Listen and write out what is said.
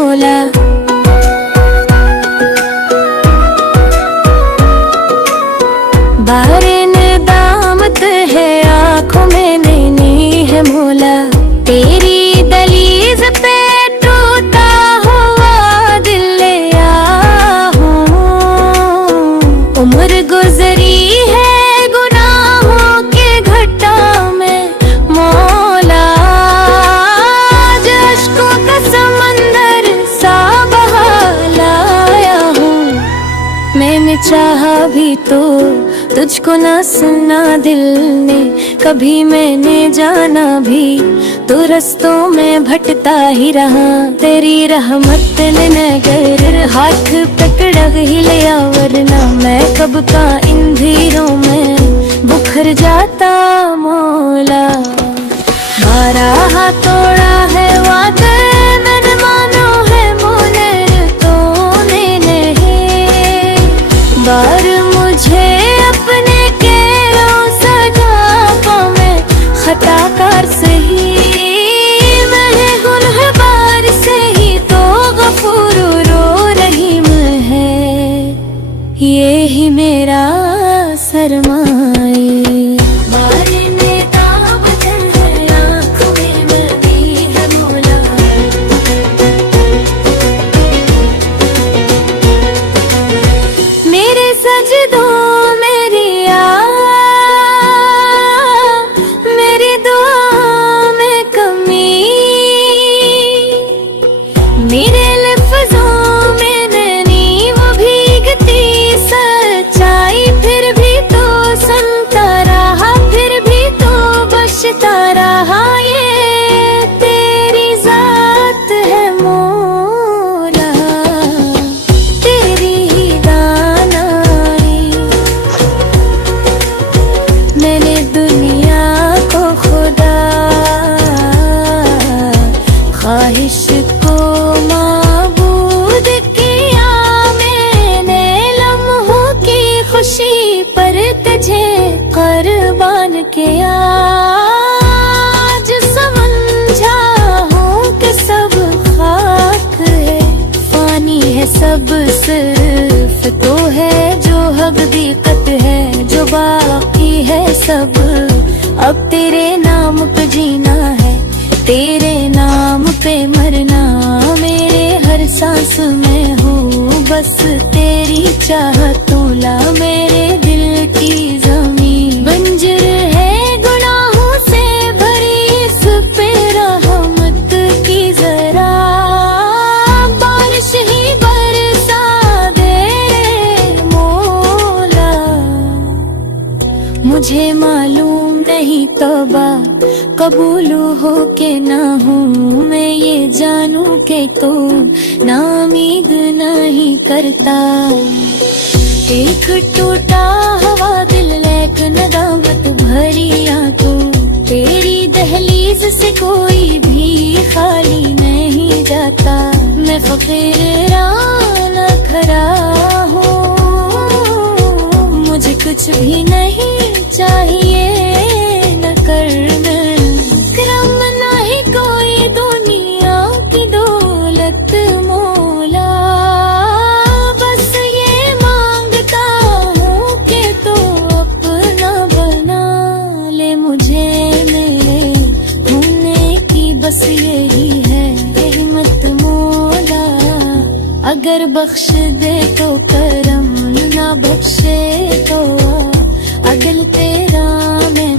मौला। बारे निदामत है आँखों में नैनी है मौला। तेरी दलीज पे टूटा हुआ दिल ले आया हूँ। उम्र गुजरी है गुनाहों के घट्टा में मौला। आज अश्कों का समंदर सा बहा लाया हूँ। मैंने चाहा भी तो तुझको ना सुना दिल ने, कभी मैंने जाना भी तो रस्तों में भटता ही रहा। तेरी रहमत ने नगर हाथ पकड़ा ही लिया, वरना मैं कब का इन भीड़ों में बुखर जाता मौला। बारहा तोड़ा है वादा मैंने मानो है मोनर तूने नहीं। बार मुझे अपने केरों सजा पावे खताकार सही। मैं गुनहगार से ही तो गफूर रो रहीम है, ये ही मेरा सरमाए। मेरे लफ्ज़ों में नैनी वो भीगती सच्चाई, फिर भी तो सुनता रहा, फिर भी तो बचता रहा। ये तेरी जात है मौला, तेरी ही दानाई। मैंने दुनिया को खुदा ख्वाहिश को माबूद किया। मैंने लम्हों की खुशी पर तुझे कुर्बान किया। आज समझा हूँ कि सब खाक है, फानी है सब, सिर्फ तो है जो हकीकत है। जो बाकी है सब अब तेरे नाम पे जीना है, तेरे नाम पे मरना। मेरे हर सांस में हूँ बस तेरी चाहतों ला। मेरे दिल की ज़मीन बंजर है गुनाहों से भरी, इस पे रहमत की जरा बारिश ही बरसा दे मौला। मुझे मालूम नहीं तौबा कबूल हो के ना हूँ, मैं ये जानूं के तो नामीद नहीं करता। एक टूटा हुआ दिल एक नदामत भरी आंखों, तेरी दहलीज से कोई भी खाली नहीं जाता। मैं फकीराना खरा हूँ, मुझे कुछ भी नहीं चाहिए न करना। बस यही है रहमत मौला। अगर बख्श दे तो करम, ना बख्शे तो अदल तेरा मैं